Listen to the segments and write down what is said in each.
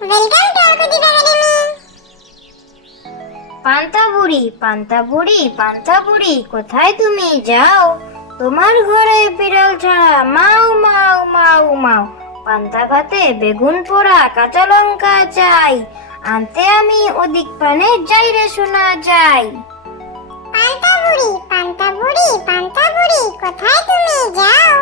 Welcome to আকুদীপ academy. পান্তা বুড়ি, কোথায় তুমি যাও? তোমার ঘরে বিড়াল ছাড়া মাও মাও মাও মাও। পান্তা ভাতে বেগুন পোড়া কাঁচা লঙ্কা চাই, আনতে আমি ওদিক পানে যাই রে শোনা যাই। পান্তা বুড়ি, কোথায় তুমি যাও?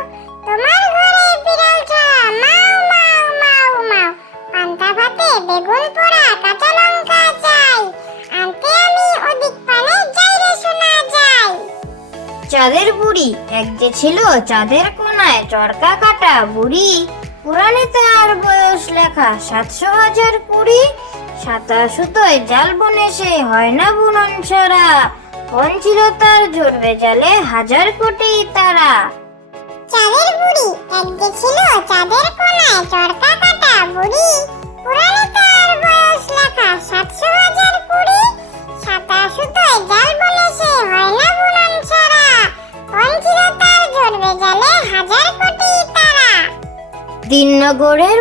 তোমার ঘরে বিড়াল ছাড়া মাও মাও মাও মাও। পান্তা ভাতে বেগুন পোড়া কাঁচা লঙ্কা চাই, আনতে আমি ওদিক পানে যাই রে শোনা যাই। চাঁদের বুড়ি, এক যে ছিল চাঁদের কোনায় চরকা কাটা বুড়ি, পুরাণে তার বয়স লেখা 700,020। সাতা সুতোয় জাল বনে সে হয় না বুনন ছাড়া, কোন ছিল তার ঝরবে জালে 1,000 কোটি তারা। চাঁদের বুড়ি, এক যে ছিল চাঁদের কোনায় চরকা কাটা বুড়ি, পুরাণে তার বয়স লেখা 700,020। সাতা সুতোয় জাল বনে সে হয় না বুনন ছাড়া, কোন ছিল তার ঝরবে জালে 1,000 কোটি তারা। দিননগরের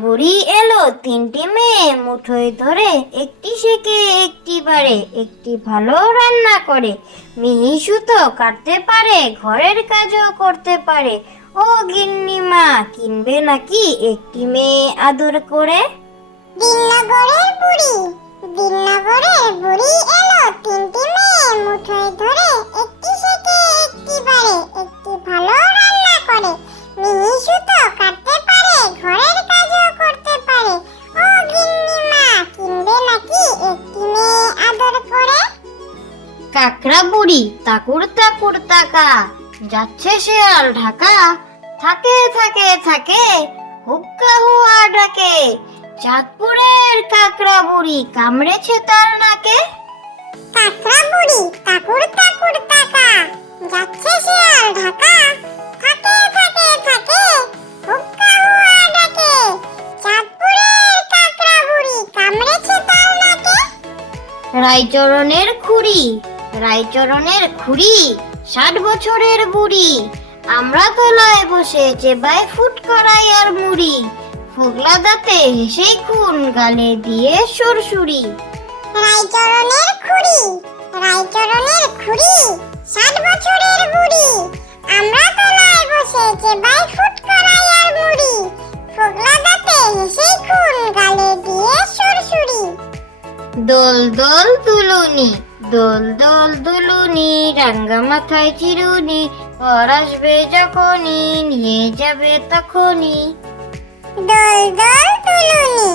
বুড়ি এলো 3টি মেয়ে মুঠোয় ধরে, একটি শেখে একটি পারে, একটি ভালো রান্না করে, মিহি সুতো কাটতে পারে, ঘরের কাজও করতে পারে। ও গিন্নিমা, কিনবে নাকি একটি মেয়ে আদর করে? দিননগরের বুড়ি এলো 3টি মেয়ে মুঠোয় ধরে, একটি শেখে একটি পারে, একটি ভালো রান্না করে, মিহি সুতো কাটতে পারে, ঘরের কাজও করতে পারে। ও গিন্নিমা, কিনবে নাকি একটি মেয়ে আদর করে? কাকড়া বুড়ি তাকুর তাকুর তাকা, যাচ্ছে শেয়াল ঢাকা, থাকে থাকে থাকে হুক্কা হুয়া ডাকে, চাঁদপুরের কাকড়া বুড়ি কামড়েছে তার নাকে। কাকড়া বুড়ি তাকুর তাকুর তাকা, যাচ্ছে শেয়াল ঢাকা, থাকে থাকে থাকে হুক্কা হুয়া ডাকে, চাঁদপুরের কাকড়া বুড়ি কামড়েছে তার নাকে। রায়চরণের খুড়ি 60 বছরের বুড়ি, আমরা তলায় বসে চেবাই ফুট করাই আর মুড়ি, ফোগলা দাঁতে হেসেই খুন গালে দিয়ে সুরসুরি। রায়চরণের খুড়ি 60 বছরের বুড়ি, আমরা তলায় বসে চেবাই ফুট করাই আর মুড়ি, ফোগলা দাঁতে হেসেই খুন গালে দিয়ে সুরসুরি। দোল দোল দুলুনি, রাঙ্গা মাথায় চিরুনি, পর আসবে যখনই নিয়ে যাবে তখনই। দোল দোল তুলুনি,